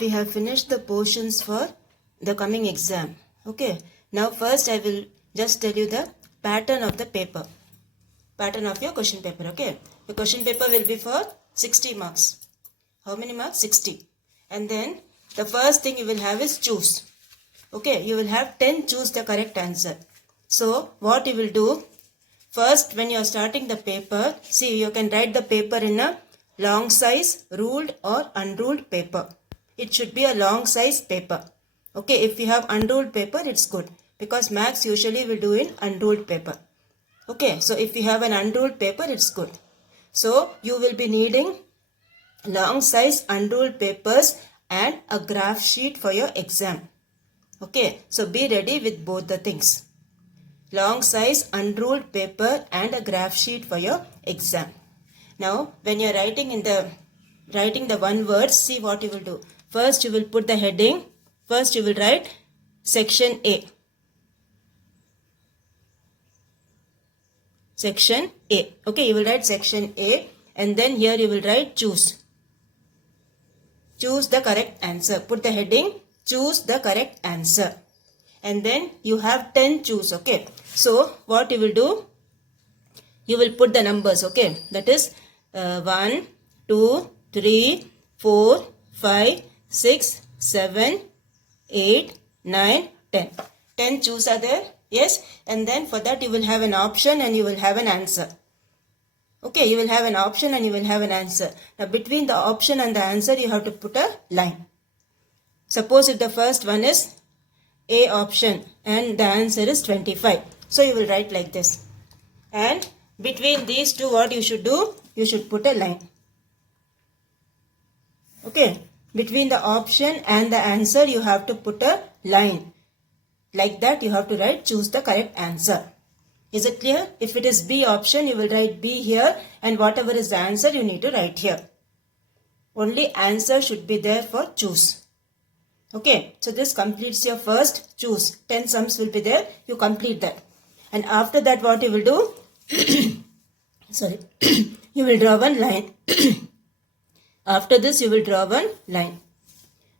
we have finished the portions for the coming exam. Okay. Now first I will just tell you the pattern of the paper. Pattern of your question paper. Okay. The question paper will be for 60 marks. How many marks? 60. And then the first thing you will have is choose. Okay. You will have 10 choose the correct answer. So what you will do, first when you are starting the paper, see you can write the paper in a long size, ruled or unruled paper. It should be a long size paper. Okay, if you have unruled paper, it's good. Because maths usually will do in unruled paper. Okay, so if you have an unruled paper, it's good. So you will be needing long size unruled papers and a graph sheet for your exam. Okay, so be ready with both the things. Long size unruled paper and a graph sheet for your exam. Now, when you are writing the one word, see what you will do. First, you will put the heading. First, you will write section A. Section A. Okay, you will write section A and then here you will write choose. Choose the correct answer. Put the heading, choose the correct answer. And then you have 10 choose. Okay, so what you will do? You will put the numbers. Okay, that is 1, 2, 3, 4, 5, 6, 7, 8, 9, 10. 10 choose are there. Yes. And then for that you will have an option and you will have an answer. Okay. You will have an option and you will have an answer. Now between the option and the answer you have to put a line. Suppose if the first one is A option and the answer is 25. So you will write like this. And between these two what you should do? You should put a line. Okay. Between the option and the answer you have to put a line. Like that you have to write choose the correct answer. Is it clear? If it is B option you will write B here and whatever is the answer you need to write here. Only answer should be there for choose. Okay. So this completes your first choose. 10 sums will be there. You complete that. And after that what you will do? Sorry. You will draw one line. After this you will draw one line.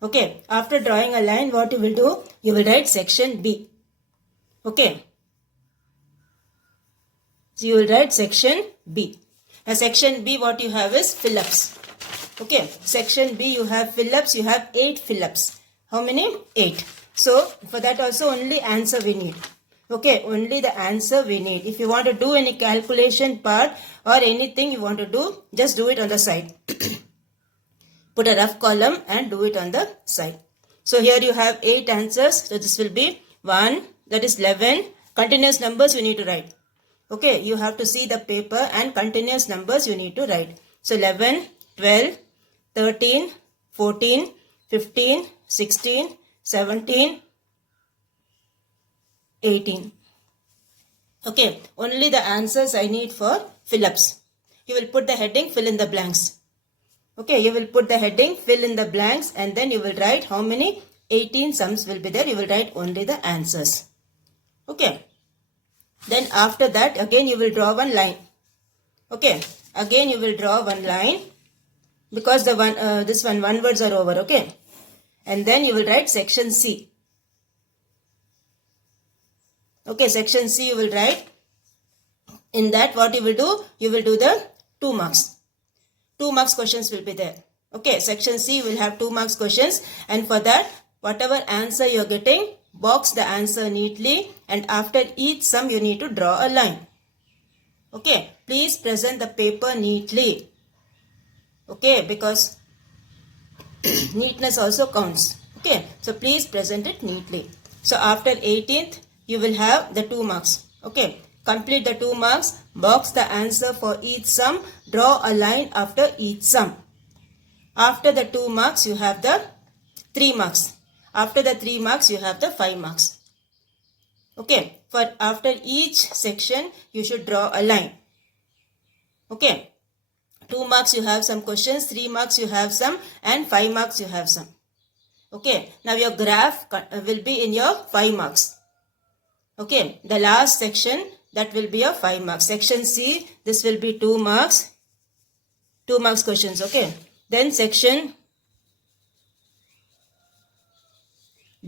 Okay, after drawing a line what you will do? You will write section B. Okay. So you will write section B. Now section B what you have is fill-ups. Okay, section B you have fill-ups. You have 8 fill-ups. How many? 8. So for that also only answer we need. Okay, only the answer we need. If you want to do any calculation part or anything you want to do, just do it on the side. Put a rough column and do it on the side. So here you have 8 answers. So this will be 1, that is 11. Continuous numbers you need to write. Okay, you have to see the paper and continuous numbers you need to write. So 11, 12, 13, 14, 15, 16, 17, 18. Okay, only the answers I need for fill-ups. You will put the heading fill in the blanks. Okay, you will put the heading, fill in the blanks and then you will write how many? 18 sums will be there. You will write only the answers. Okay. Then after that again you will draw one line. Okay. Again you will draw one line because the one words are over. Okay. And then you will write section C. Okay, section C you will write. In that what you will do? You will do the 2 marks. 2 marks questions will be there. Okay, section C will have 2 marks questions and for that whatever answer you are getting, box the answer neatly and after each sum you need to draw a line. Okay, please present the paper neatly. Okay, because neatness also counts. Okay, so please present it neatly. So after 18th you will have the 2 marks. Okay. Complete the 2 marks, box the answer for each sum, draw a line after each sum. After the 2 marks, you have the 3 marks. After the 3 marks, you have the 5 marks. Okay, for after each section, you should draw a line. Okay, 2 marks you have some questions, 3 marks you have some and 5 marks you have some. Okay, now your graph will be in your 5 marks. Okay, the last section that will be a 5 marks. Section C, this will be 2 marks. 2 marks questions. Okay. Then section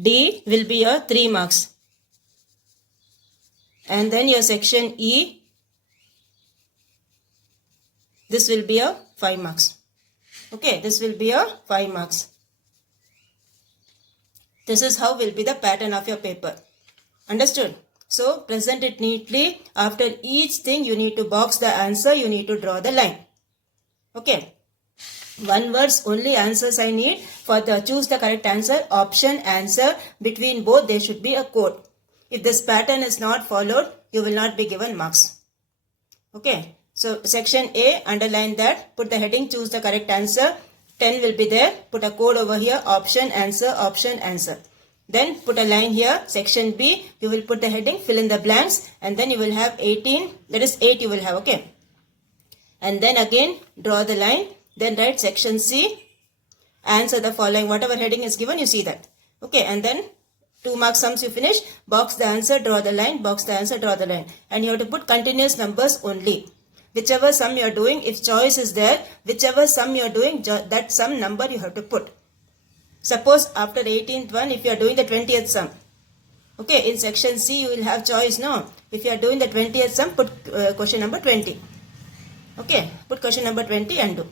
D will be your 3 marks. And then your section E, this will be your 5 marks. Okay, this will be your 5 marks. This is how will be the pattern of your paper. Understood? So, present it neatly. After each thing, you need to box the answer. You need to draw the line. Okay. One words only answers I need. For the choose the correct answer, option, answer. Between both, there should be a code. If this pattern is not followed, you will not be given marks. Okay. So, section A, underline that. Put the heading, choose the correct answer. 10 will be there. Put a code over here, option, answer, option, answer. Then put a line here, section B, you will put the heading, fill in the blanks, and then you will have 18, that is 8 you will have, okay. And then again, draw the line, then write section C, answer the following, whatever heading is given, you see that. Okay, and then 2 mark sums you finish, box the answer, draw the line, box the answer, draw the line. And you have to put continuous numbers only. Whichever sum you are doing, if choice is there, whichever sum you are doing, that sum number you have to put. Suppose after 18th one, if you are doing the 20th sum. Okay, in section C you will have choice, no? If you are doing the 20th sum, put question number 20. Okay, put question number 20 and do.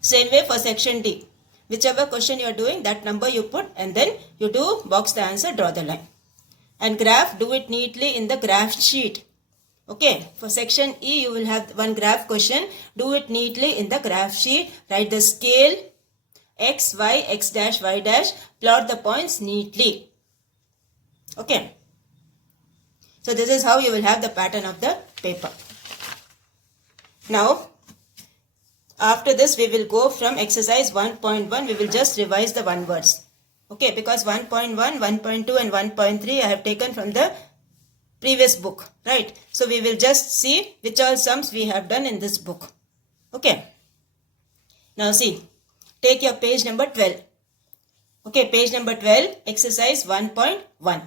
Same way for section D. Whichever question you are doing, that number you put and then you do box the answer, draw the line. And graph, do it neatly in the graph sheet. Okay, for section E you will have one graph question. Do it neatly in the graph sheet. Write the scale, x, y, x dash, y dash, plot the points neatly. Okay. So this is how you will have the pattern of the paper. Now, after this we will go from exercise 1.1, we will just revise the one words. Okay, because 1.1, 1.2 and 1.3 I have taken from the previous book, right? So we will just see which all sums we have done in this book. Okay. Now see. Take your page number 12. Okay, page number 12, exercise 1.1. Now,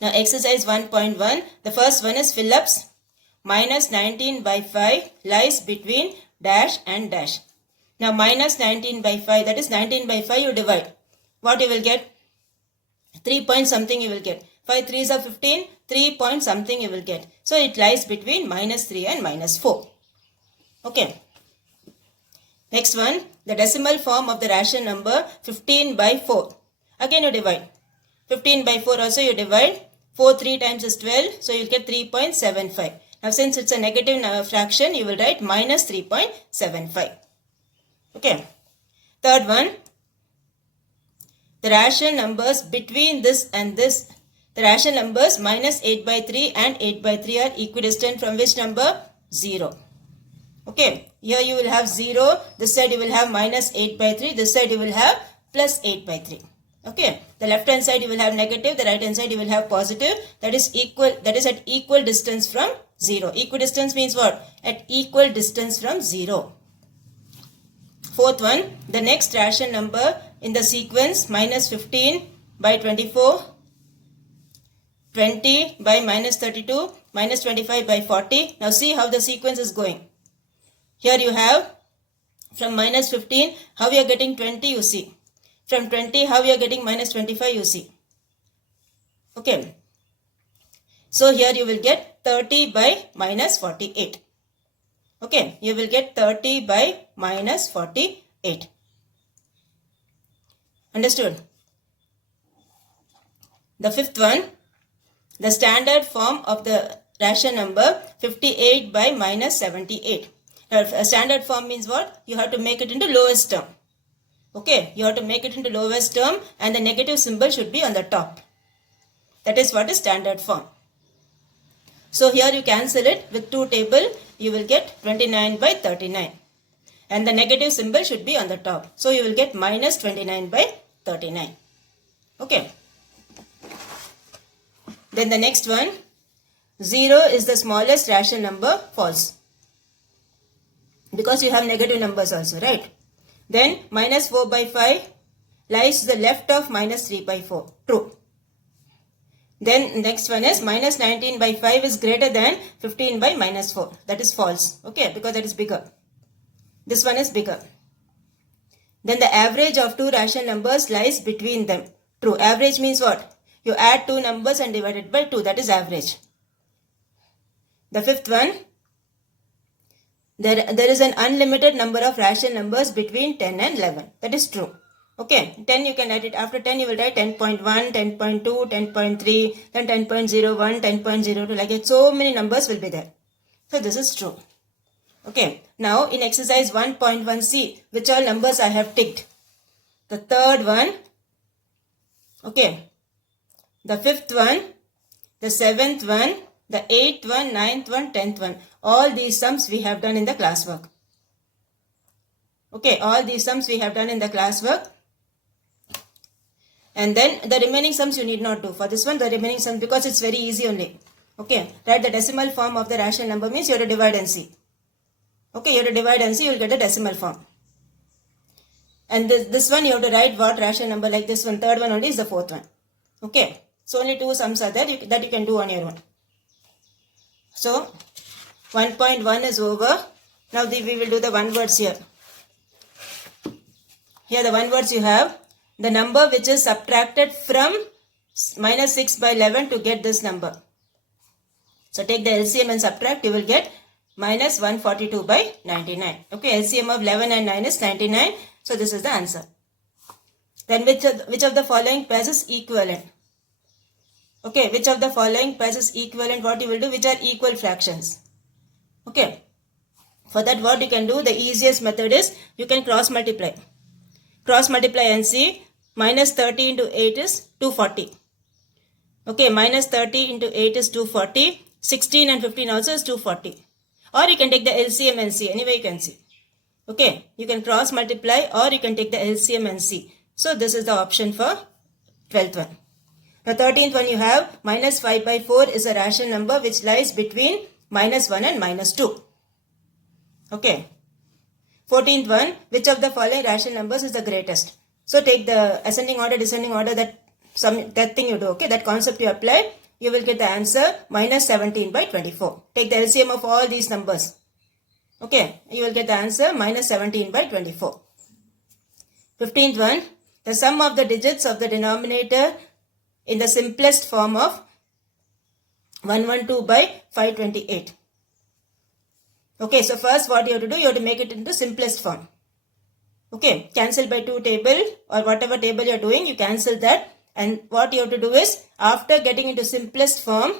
exercise 1.1, the first one is fill-ups. Minus 19 by 5 lies between dash and dash. Now, minus 19 by 5, that is 19 by 5 you divide. What you will get? 3 point something you will get. 5 3s are 15, 3 point something you will get. So, it lies between minus 3 and minus 4. Okay. Next one, the decimal form of the ration number 15 by 4. Again you divide. 15 by 4 also you divide. 4 3 times is 12. So you will get 3.75. Now since it's a negative fraction, you will write minus 3.75. Okay. Third one, the ration numbers between this and this. The ration numbers minus 8 by 3 and 8 by 3 are equidistant from which number? 0. Okay, here you will have 0, this side you will have minus 8 by 3, this side you will have plus 8 by 3. Okay, the left hand side you will have negative, the right hand side you will have positive, that is equal, that is at equal distance from 0. Equidistance means what? At equal distance from 0. Fourth one, the next ration number in the sequence minus 15 by 24, 20 by minus 32, minus 25 by 40. Now see how the sequence is going. Here you have from minus 15, how you are getting 20 you see. From 20, how you are getting minus 25 you see. Okay. So here you will get 30 by minus 48. Okay. You will get 30 by minus 48. Understood? The fifth one, the standard form of the ration number 58 by minus 78. A standard form means what? You have to make it into lowest term. Okay, you have to make it into lowest term and the negative symbol should be on the top. That is what is standard form. So here you cancel it with 2 table, you will get 29 by 39. And the negative symbol should be on the top. So you will get minus 29 by 39. Okay. Then the next one, 0 is the smallest ration number, false. Because you have negative numbers also, right? Then minus 4 by 5 lies to the left of minus 3 by 4. True. Then next one is minus 19 by 5 is greater than 15 by minus 4. That is false. Okay, because that is bigger. This one is bigger. then the average of two rational numbers lies between them. True. Average means what? You add two numbers and divide it by 2. That is average. The fifth one, there is an unlimited number of rational numbers between 10 and 11. That is true. Okay, 10 you can write it. After 10 you will write 10.1, 10.2, 10.3, then 10.01, 10.02. Like it, so many numbers will be there. So this is true. Okay, now in exercise 1.1c, which all numbers I have ticked? The third one, okay, the fifth one, the seventh one, the 8th one, 9th one, 10th one. All these sums we have done in the classwork. Okay, all these sums we have done in the classwork. And then the remaining sums you need not do. For this one, the remaining sums, because it's very easy only. Okay, write the decimal form of the rational number means you have to divide and see. Okay, you have to divide and see, you will get the decimal form. And this one you have to write what rational number, like this one, third one only is the fourth one. Okay, so only two sums are there that you can do on your own. So 1.1 is over. Now we will do the one words here. Here the one words you have the number which is subtracted from minus 6 by 11 to get this number. So take the LCM and subtract, you will get minus 142 by 99. Okay, LCM of 11 and 9 is 99. So this is the answer. Then which of the following pairs is equivalent? Okay, which of the following pairs is equivalent? What you will do? Which are equal fractions? Okay, for that what you can do, the easiest method is you can cross multiply. Cross multiply and see, minus 30 into 8 is 240. Okay, minus 30 into 8 is 240. 16 and 15 also is 240. Or you can take the LCM and see. Anyway you can see. Okay, you can cross multiply or you can take the LCM and see. So this is the option for 12th one. The 13th one you have minus 5 by 4 is a rational number which lies between minus 1 and minus 2. Okay. 14th one, which of the following rational numbers is the greatest? So take the ascending order, descending order, that thing you do, okay, that concept you apply, you will get the answer minus 17 by 24. Take the LCM of all these numbers. Okay, you will get the answer minus 17 by 24. 15th one, the sum of the digits of the denominator in the simplest form of 112 by 528. Okay, so first what you have to do, you have to make it into simplest form. Okay, cancel by 2 table or whatever table you are doing, you cancel that. And what you have to do is, after getting into simplest form,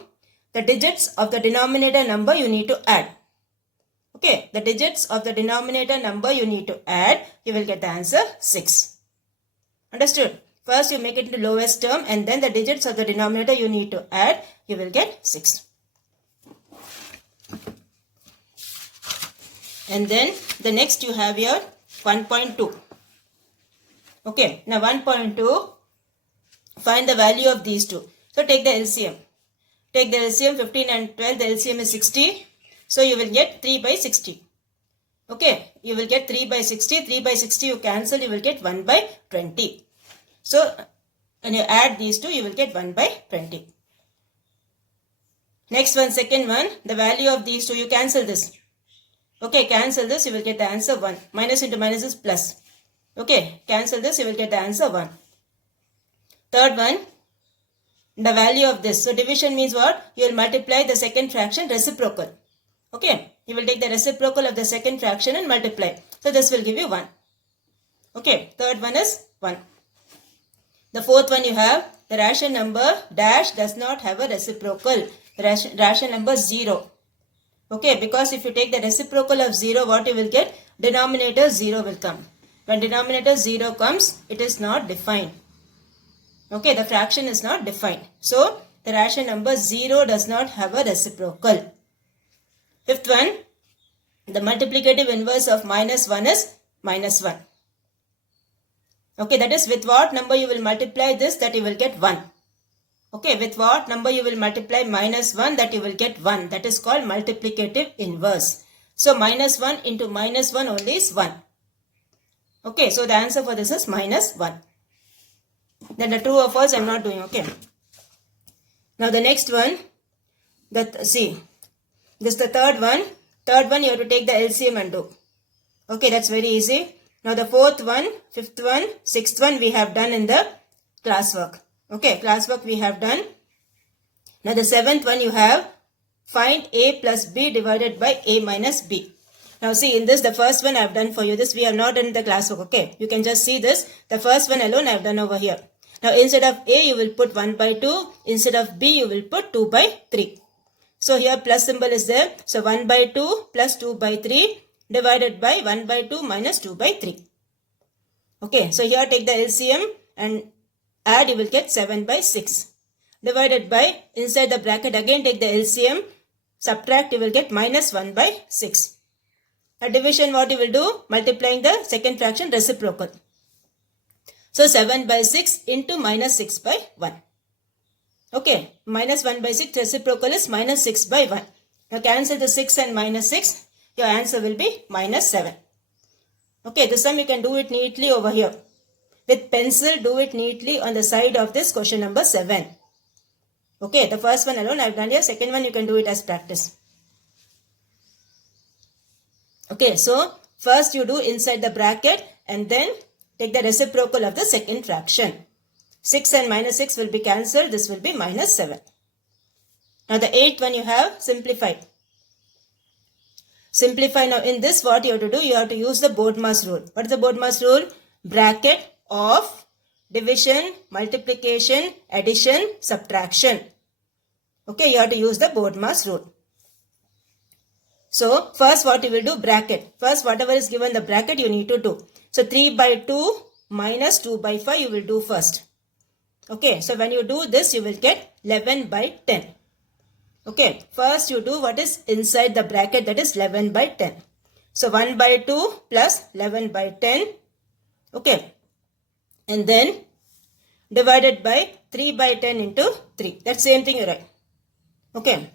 the digits of the denominator number you need to add. Okay, the digits of the denominator number you need to add, you will get the answer 6. Understood? First you make it into lowest term and then the digits of the denominator you need to add, you will get 6. And then the next you have your 1.2. Okay, now 1.2, find the value of these two. So take the LCM. Take the LCM, 15 and 12, the LCM is 60. So you will get 3 by 60. Okay, you will get 3 by 60. 3 by 60 you cancel, you will get 1 by 20. So when you add these two, you will get 1 by 20. Next one, second one, the value of these two, you cancel this. Okay, cancel this, you will get the answer 1. Minus into minus is plus. Okay, cancel this, you will get the answer 1. Third one, the value of this. So division means what? You will multiply the second fraction reciprocal. Okay, you will take the reciprocal of the second fraction and multiply. So this will give you 1. Okay, third one is 1. The fourth one you have, the rational number dash does not have a reciprocal. The rational number 0. Okay, because if you take the reciprocal of 0, what you will get? Denominator 0 will come. When denominator 0 comes, it is not defined. Okay, the fraction is not defined. So, the rational number 0 does not have a reciprocal. Fifth one, the multiplicative inverse of minus 1 is minus 1. Okay, that is with what number you will multiply this, that you will get 1. Okay, with what number you will multiply minus 1, that you will get 1. That is called multiplicative inverse. So, minus 1 into minus 1 only is 1. Okay, so the answer for this is minus 1. Then the true or false I am not doing. Okay. Now the next one, see, this is the third one. Third one you have to take the LCM and do. Okay, that's very easy. Now the fourth one, fifth one, sixth one we have done in the classwork. Okay, classwork we have done. Now the seventh one you have find a plus b divided by a minus b. Now see, in this the first one I have done for you. This we have not done in the classwork. Okay, you can just see this. The first one alone I have done over here. Now instead of a you will put 1 by 2. Instead of b you will put 2 by 3. So here plus symbol is there. So 1 by 2 plus 2 by 3 divided by 1 by 2 minus 2 by 3. Okay, so here take the LCM and add, you will get 7 by 6. Divided by, inside the bracket again take the LCM, subtract, you will get minus 1 by 6. A division what you will do? Multiplying the second fraction reciprocal. So 7 by 6 into minus 6 by 1. Okay, minus 1 by 6 reciprocal is minus 6 by 1. Now cancel the 6 and minus 6. Your answer will be minus 7. Okay, this time you can do it neatly over here. With pencil, do it neatly on the side of this question number 7. Okay, the first one alone I have done here. Second one you can do it as practice. Okay, so first you do inside the bracket and then take the reciprocal of the second fraction. 6 and minus 6 will be cancelled. This will be minus 7. Now the eighth one you have simplify. Simplify. Now in this what you have to do? You have to use the BODMAS rule. What is the BODMAS rule? Bracket of division, multiplication, addition, subtraction. Okay, you have to use the BODMAS rule. So first what you will do? Bracket. First whatever is given the bracket you need to do. So 3 by 2 minus 2 by 5 you will do first. Okay, so when you do this you will get 11 by 10. Okay, first you do what is inside the bracket, that is 11 by 10. So 1 by 2 plus 11 by 10. Okay, and then divided by 3 by 10 into 3. That same thing you write. Okay,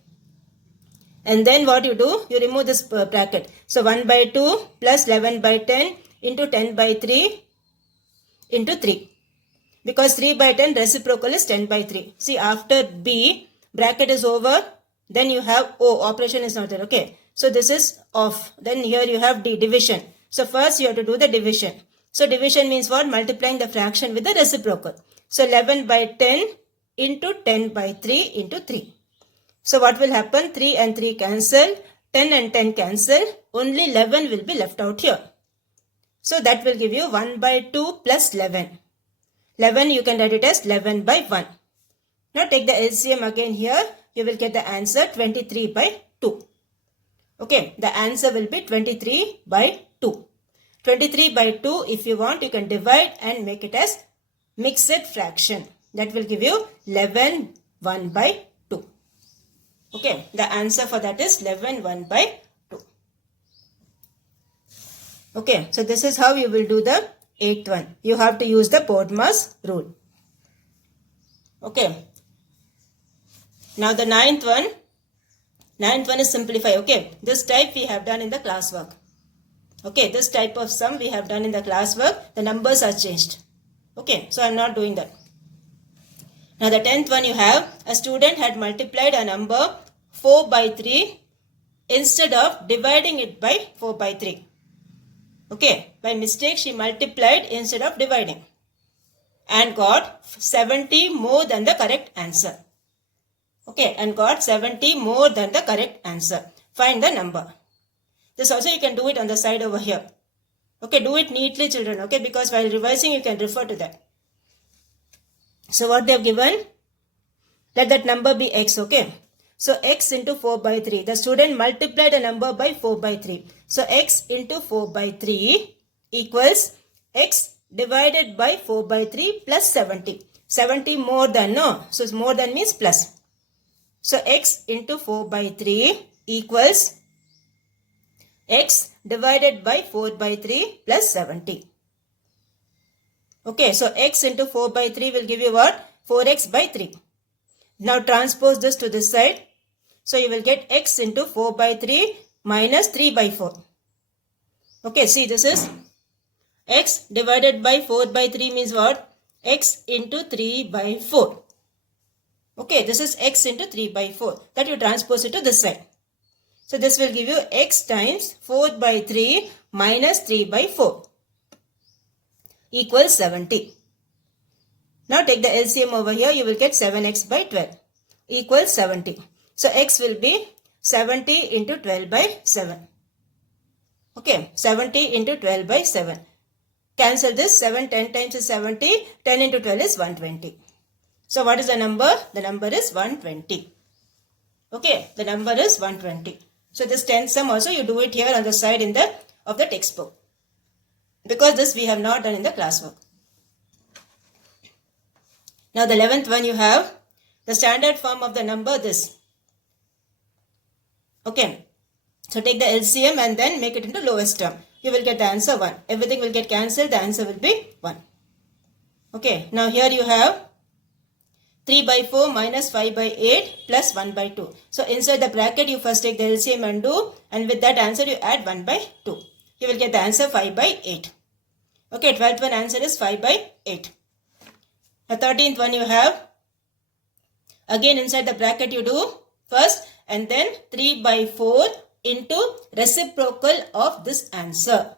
and then what you do? You remove this bracket. So 1 by 2 plus 11 by 10 into 10 by 3 into 3. Because 3 by 10 reciprocal is 10 by 3. See, after B, bracket is over. Then you have O, operation is not there. Okay, so this is off. Then here you have D, division. So first you have to do the division. So division means what? Multiplying the fraction with the reciprocal. So 11 by 10 into 10 by 3 into 3. So what will happen? 3 and 3 cancel. 10 and 10 cancel. Only 11 will be left out here. So that will give you 1 by 2 plus 11. 11 you can write it as 11 by 1. Now take the LCM again here. You will get the answer 23 by 2. Okay, the answer will be 23 by 2. 23 by 2, if you want, you can divide and make it as mixed fraction. That will give you 11 1 by 2. Okay, the answer for that is 11 1 by 2. Okay, so this is how you will do the 8th one. You have to use the BODMAS rule. Okay. Now the 9th one is simplify. Okay, this type we have done in the classwork. Okay, this type of sum we have done in the classwork. The numbers are changed. Okay, so I am not doing that. Now the 10th one you have, a student had multiplied a number 4 by 3 instead of dividing it by 4 by 3. Okay, by mistake she multiplied instead of dividing and got 70 more than the correct answer. Okay, and got 70 more than the correct answer. Find the number. This also you can do it on the side over here. Okay, do it neatly children. Okay, because while revising you can refer to that. So what they have given? Let that number be x. Okay. So x into 4 by 3. The student multiplied a number by 4 by 3. So x into 4 by 3 equals x divided by 4 by 3 plus 70. 70 more than, no. So more than means plus. So x into 4 by 3 equals x divided by 4 by 3 plus 70. Okay, so x into 4 by 3 will give you what? 4x by 3. Now transpose this to this side. So you will get x into 4 by 3 minus 3 by 4. Okay, see this is x divided by 4 by 3 means what? X into 3 by 4. Okay, this is x into 3 by 4. That you transpose it to this side. So this will give you x times 4 by 3 minus 3 by 4. equals 70. Now take the LCM over here. You will get 7x by 12 equals 70. So x will be 70 into 12 by 7. Okay, 70 into 12 by 7. Cancel this. 7 10 times is 70. 10 into 12 is 120. So what is the number? The number is 120. Okay, the number is 120. So this 10th sum also you do it here on the side of the textbook. Because this we have not done in the classwork. Now the 11th one you have the standard form of the number this. Okay. So take the LCM and then make it into lowest term. You will get the answer 1. Everything will get cancelled. The answer will be 1. Okay. Now here you have 3 by 4 minus 5 by 8 plus 1 by 2. So inside the bracket you first take the LCM and do, and with that answer you add 1 by 2. You will get the answer 5 by 8. Okay, 12th one answer is 5 by 8. The 13th one you have, again inside the bracket you do first and then 3 by 4 into reciprocal of this answer.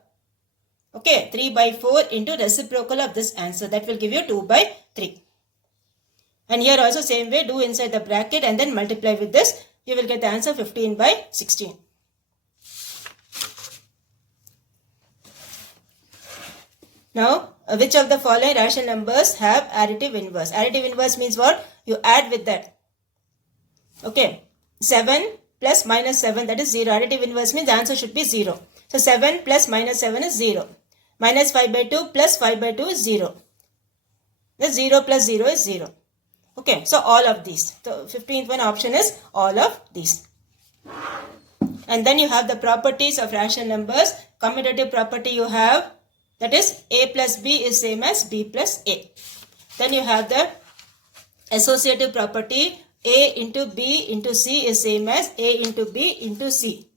Okay, 3 by 4 into reciprocal of this answer. That will give you 2 by 3. And here also same way, do inside the bracket and then multiply with this. You will get the answer 15 by 16. Now, which of the following rational numbers have additive inverse? Additive inverse means what? You add with that. Okay, 7 plus minus 7, that is 0. Additive inverse means the answer should be 0. So 7 plus minus 7 is 0. Minus 5 by 2 plus 5 by 2 is 0. The 0 plus 0 is 0. Okay, so all of these. So 15th one option is all of these. And then you have the properties of rational numbers. Commutative property you have, that is a plus b is same as b plus a. Then you have the associative property, a into b into c is same as a into b into c.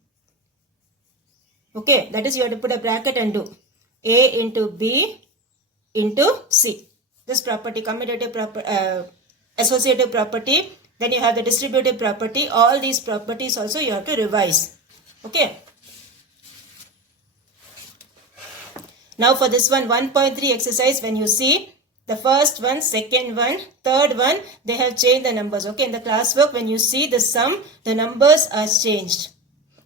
Okay, that is you have to put a bracket and do a into b into c. This property, commutative property, associative property. Then you have the distributive property. All these properties also you have to revise. Okay. Now for this one, 1.3 exercise, when you see the first one, second one, third one, they have changed the numbers. Okay, in the classwork, when you see the sum, the numbers are changed.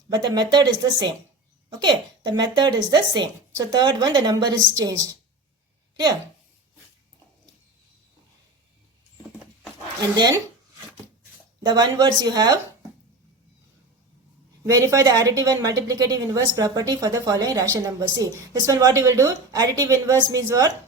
But the method is the same. Okay, the method is the same. So third one, the number is changed. Clear? And then the one words you have, verify the additive and multiplicative inverse property for the following rational numbers. See, this one what you will do, additive inverse means what?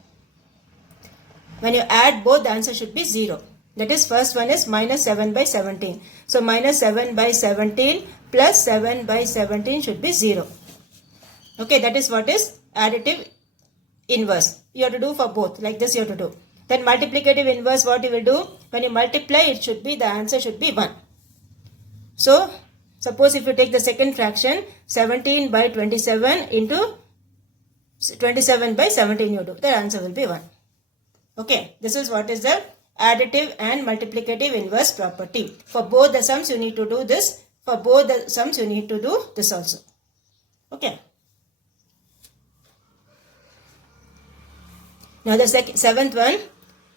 When you add both, the answer should be 0. That is, first one is minus 7 by 17. So minus 7 by 17 plus 7 by 17 should be 0. Okay, that is what is additive inverse. You have to do for both, like this you have to do. Then multiplicative inverse, what you will do? When you multiply, it should be, the answer should be 1. So, suppose if you take the second fraction, 17 by 27 into 27 by 17 you do, the answer will be 1. Okay, this is what is the additive and multiplicative inverse property. For both the sums you need to do this. For both the sums you need to do this also. Okay. Now the seventh one,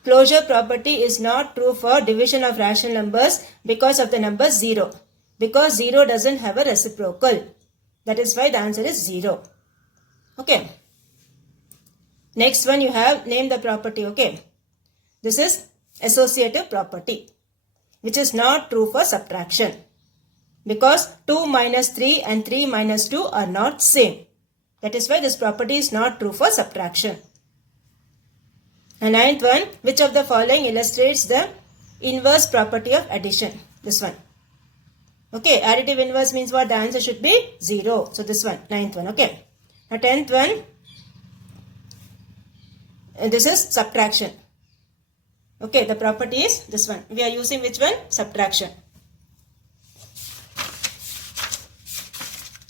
closure property is not true for division of rational numbers because of the number 0. Because 0 doesn't have a reciprocal. That is why the answer is 0. Okay. Next one you have, name the property. Okay. This is associative property, which is not true for subtraction. Because 2 minus 3 and 3 minus 2 are not same. That is why this property is not true for subtraction. And ninth one, which of the following illustrates the inverse property of addition? This one. Okay, additive inverse means what? The answer should be 0. So this one, ninth one. Okay. Now 10th one, this is subtraction. Okay, the property is this one. We are using which one? Subtraction.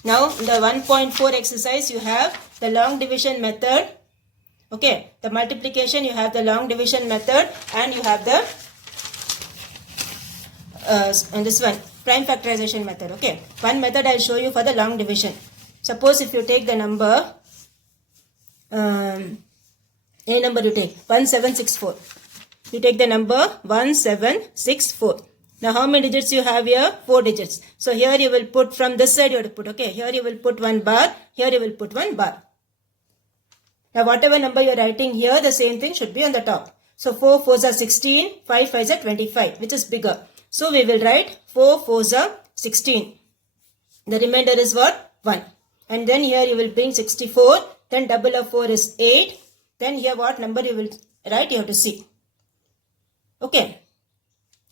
Now in the 1.4 exercise you have the long division method. Okay, the multiplication you have the long division method, and you have the and this one prime factorization method. Okay, one method I will show you for the long division. Suppose if you take the number A number you take 1764. You take the number 1764. Now how many digits you have here? 4 digits. So here you will put from this side you have to put. Okay, here you will put 1 bar. Here you will put 1 bar. Now whatever number you are writing here, the same thing should be on the top. So 4 4s are 16, 5 5s are 25, which is bigger. So we will write 4 4s are 16. The remainder is what? 1. And then here you will bring 64. Then double of 4 is 8. Then here what number you will write, you have to see. Okay.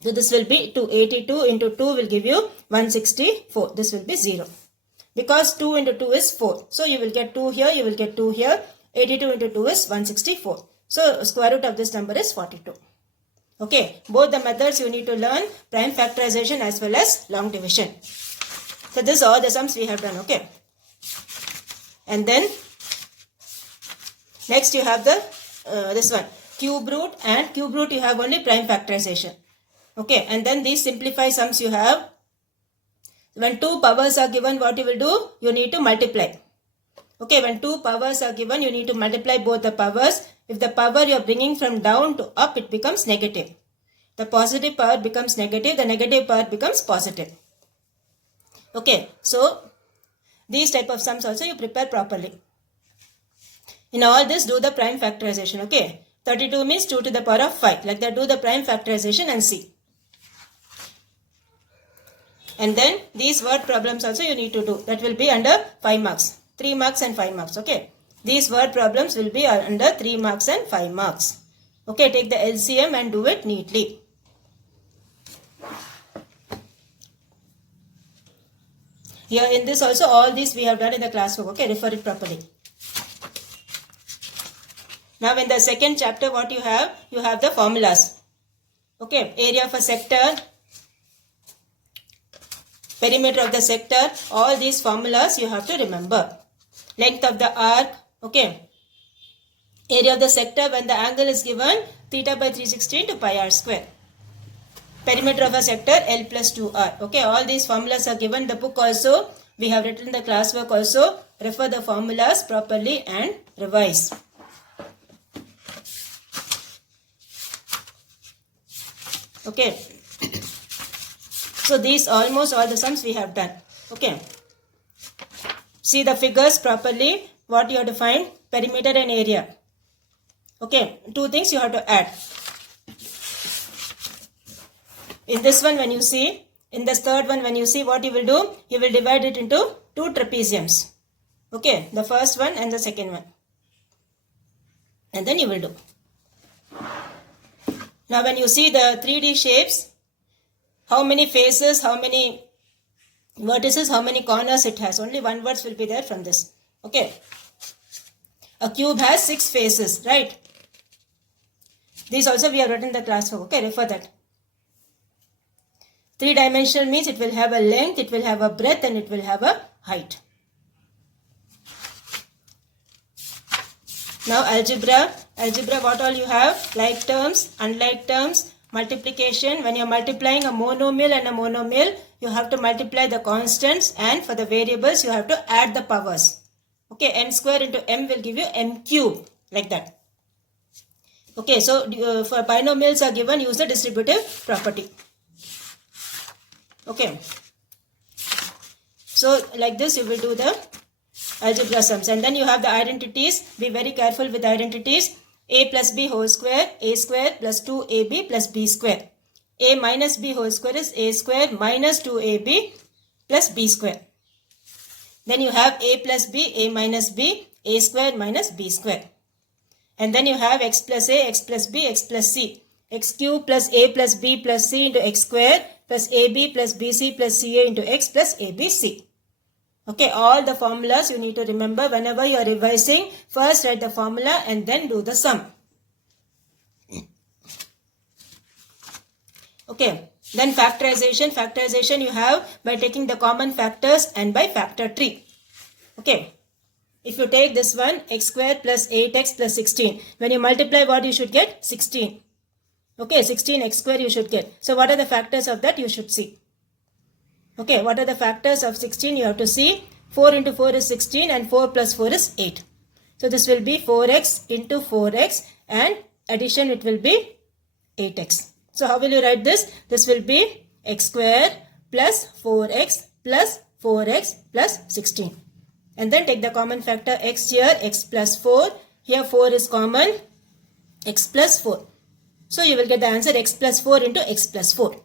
So this will be 282 into 2 will give you 164. This will be 0. Because 2 into 2 is 4. So you will get 2 here, you will get 2 here. 82 into 2 is 164. So square root of this number is 42. Okay. Both the methods you need to learn, prime factorization as well as long division. So this are all the sums we have done. Okay. And then next you have the this one, cube root, and cube root you have only prime factorization. Okay, and then these simplified sums you have. When 2 powers are given, what you will do? You need to multiply. Okay, when 2 powers are given, you need to multiply both the powers. If the power you are bringing from down to up, it becomes negative. The positive power becomes negative, the negative power becomes positive. Okay, so these type of sums also you prepare properly. In all this, do the prime factorization. Okay, 32 means 2 to the power of 5. Like that, do the prime factorization and see. And then these word problems also you need to do. That will be under 5 marks. 3 marks and 5 marks. Okay. These word problems will be under 3 marks and 5 marks. Okay. Take the LCM and do it neatly. Here in this also all these we have done in the classwork. Okay. Refer it properly. Now in the second chapter what you have? You have the formulas. Okay. Area of a sector. Perimeter of the sector, all these formulas you have to remember. Length of the arc, okay. Area of the sector when the angle is given, theta by 360 into pi r square. Perimeter of a sector, L plus 2r. Okay, all these formulas are given. The book also, we have written the classwork also. Refer the formulas properly and revise. Okay. So these almost all the sums we have done. Okay. See the figures properly. What you have to find? Perimeter and area. Okay. 2 things you have to add. In this one when you see, in this third one when you see, what you will do? You will divide it into 2 trapeziums. Okay. The first one and the second one. And then you will do. Now when you see the 3D shapes, how many faces, how many vertices, how many corners it has. Only one verse will be there from this. Okay. A cube has 6 faces, right? These also we have written in the classwork. Okay, refer that. 3-dimensional means it will have a length, it will have a breadth, and it will have a height. Now algebra. Algebra, what all you have? Like terms, unlike terms. Multiplication, when you are multiplying a monomial and a monomial, you have to multiply the constants, and for the variables you have to add the powers. Okay, n square into m will give you m cube, like that. Okay, so for binomials are given, use the distributive property. Okay. So like this you will do the algebra sums, and then you have the identities. Be very careful with the identities. A plus b whole square, a square plus 2ab plus b square. A minus b whole square is a square minus 2ab plus b square. Then you have a plus b, a minus b, a square minus b square. And then you have x plus a, x plus b, x plus c. X cube plus a plus b plus c into x square plus ab plus bc plus ca into x plus abc. Okay, all the formulas you need to remember whenever you are revising. First write the formula and then do the sum. Okay, then factorization. Factorization you have by taking the common factors and by factor tree. Okay, if you take this one, x square plus 8x plus 16. When you multiply, what you should get? 16. Okay, 16x square you should get. So what are the factors of that you should see? Okay, what are the factors of 16? You have to see 4 into 4 is 16 and 4 plus 4 is 8. So this will be 4x into 4x and addition it will be 8x. So how will you write this? This will be x square plus 4x plus 4x plus 16. And then take the common factor x here, x plus 4. Here 4 is common, x plus 4. So you will get the answer x plus 4 into x plus 4.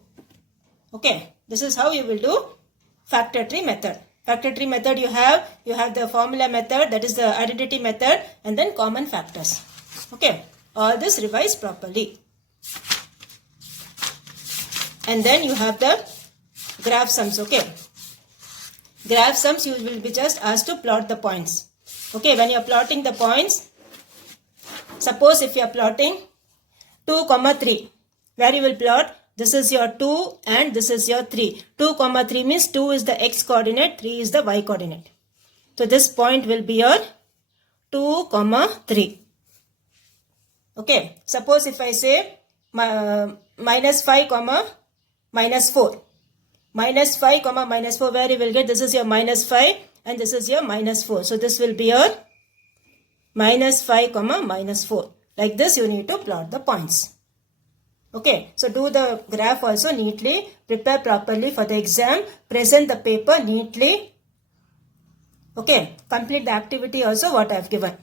Okay, this is how you will do factor tree method. Factor tree method you have the formula method, that is the identity method, and then common factors. Okay, all this revise properly. And then you have the graph sums. Okay, graph sums you will be just asked to plot the points. Okay, when you are plotting the points, suppose if you are plotting 2, 3, where you will plot, this is your 2 and this is your 3. 2, 3 means 2 is the x coordinate, 3 is the y coordinate. So this point will be your 2, 3. Okay, suppose if I say minus 5, minus 4. Minus 5, minus 4, where you will get, this is your minus 5 and this is your minus 4. So this will be your minus 5, minus 4. Like this you need to plot the points. Okay, so do the graph also neatly, prepare properly for the exam, present the paper neatly. Okay, complete the activity also what I have given.